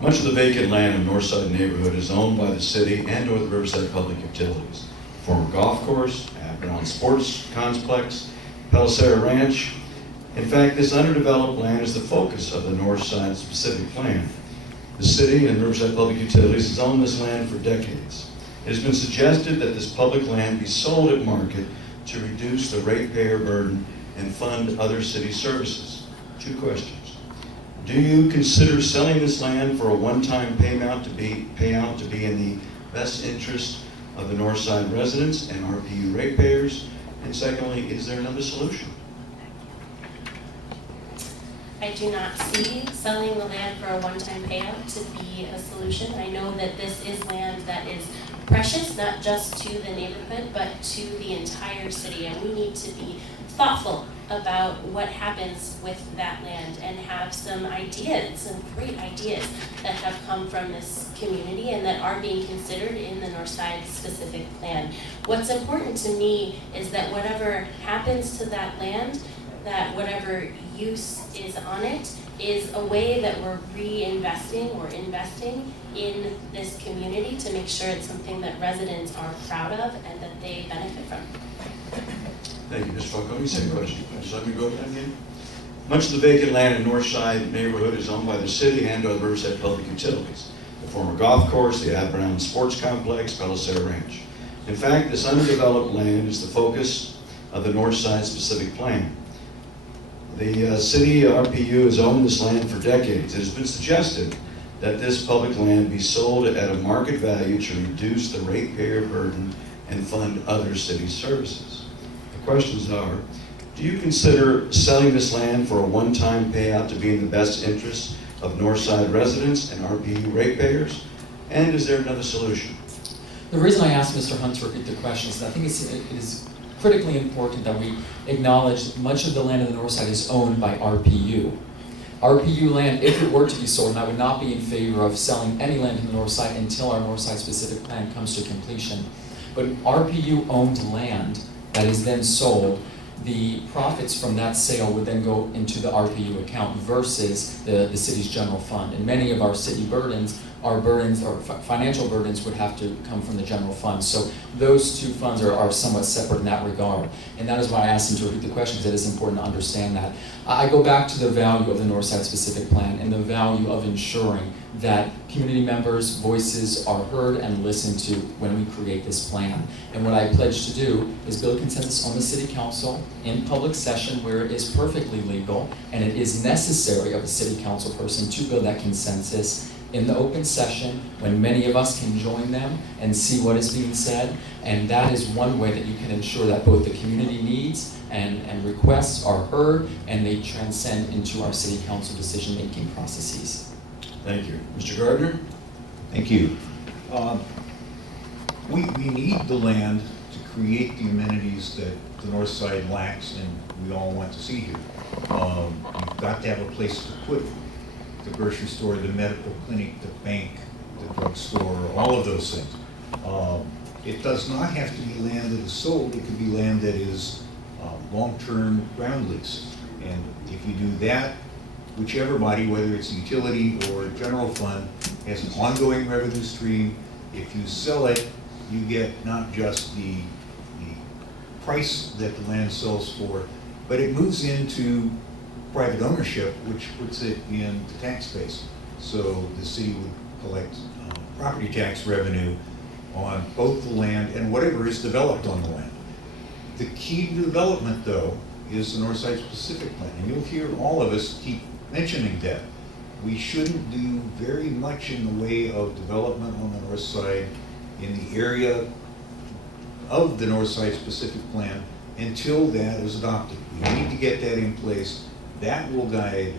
Much of the vacant land in Northside neighborhood is owned by the city and/or the Riverside Public Utilities. Former golf course, Brown Sports Complex, Pellisier Ranch. In fact, this underdeveloped land is the focus of the Northside Specific Plan. The city and Riverside Public Utilities has owned this land for decades. It has been suggested that this public land be sold at market to reduce the ratepayer burden and fund other city services. Two questions. Do you consider selling this land for a one-time payout to be in the best interest of the Northside residents and RPU ratepayers? And secondly, is there another solution? I do not see selling the land for a one-time payout to be a solution. I know that this is land that is precious, not just to the neighborhood, but to the entire city, and we need to be thoughtful about what happens with that land and have some ideas, some great ideas that have come from this community and that are being considered in the Northside Specific Plan. What's important to me is that whatever happens to that land, that whatever use is on it is a way that we're reinvesting or investing in this community to make sure it's something that residents are proud of and that they benefit from. Thank you, Mr. Falcone. Same question. Just let me go again. Much of the vacant land in Northside neighborhood is owned by the city and or the Riverside Public Utilities. The former golf course, the Brown Sports Complex, Pellisier Ranch. In fact, this underdeveloped land is the focus of the Northside Specific Plan. The City RPU has owned this land for decades. It has been suggested that this public land be sold at a market value to reduce the ratepayer burden and fund other city services. The questions are, do you consider selling this land for a one-time payout to be in the best interest of Northside residents and RPU ratepayers? And is there another solution? The reason I asked Mr. Hunt to repeat the question is that I think it is critically important that we acknowledge that much of the land in the North Side is owned by RPU. RPU land, if it were to be sold, and I would not be in favor of selling any land in the North Side until our North Side Specific Plan comes to completion, but RPU-owned land that is then sold, the profits from that sale would then go into the RPU account versus the city's general fund. And many of our city burdens, financial burdens would have to come from the general fund. So those two funds are somewhat separate in that regard. And that is why I asked him to repeat the question, because it is important to understand that. I go back to the value of the Northside Specific Plan and the value of ensuring that community members' voices are heard and listened to when we create this plan. And what I pledge to do is build consensus on the City Council in public session where it is perfectly legal and it is necessary of a City Council person to build that consensus in the open session when many of us can join them and see what is being said. And that is one way that you can ensure that both the community needs and requests are heard and they transcend into our City Council decision-making processes. Thank you. Mr. Gardner? Thank you. We need the land to create the amenities that the North Side lacks and we all want to see here. You've got to have a place to put the grocery store, the medical clinic, the bank, the drugstore, all of those things. It does not have to be land that is sold. It could be land that is long-term ground lease. And if you do that, whichever body, whether it's a utility or a general fund, has an ongoing revenue stream. If you sell it, you get not just the price that the land sells for, but it moves into private ownership, which puts it in the tax base. So the city would collect property tax revenue on both the land and whatever is developed on the land. The key to development, though, is the Northside Specific Plan. And you'll hear all of us keep mentioning that. We shouldn't do very much in the way of development on the north side in the area of the Northside Specific Plan until that is adopted. We need to get that in place. That will guide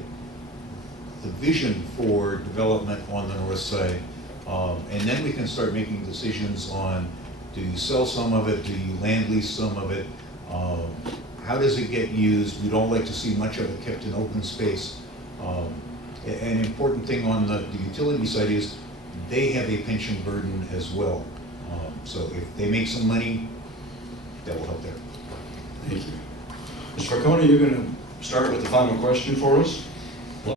the vision for development on the north side. And then we can start making decisions on, do you sell some of it? Do you land lease some of it? How does it get used? We don't like to see much of it kept in open space. An important thing on the utility side is they have a pension burden as well. So if they make some money, that will help there. Thank you. Mr. Falcone, you're going to start with the final question for us.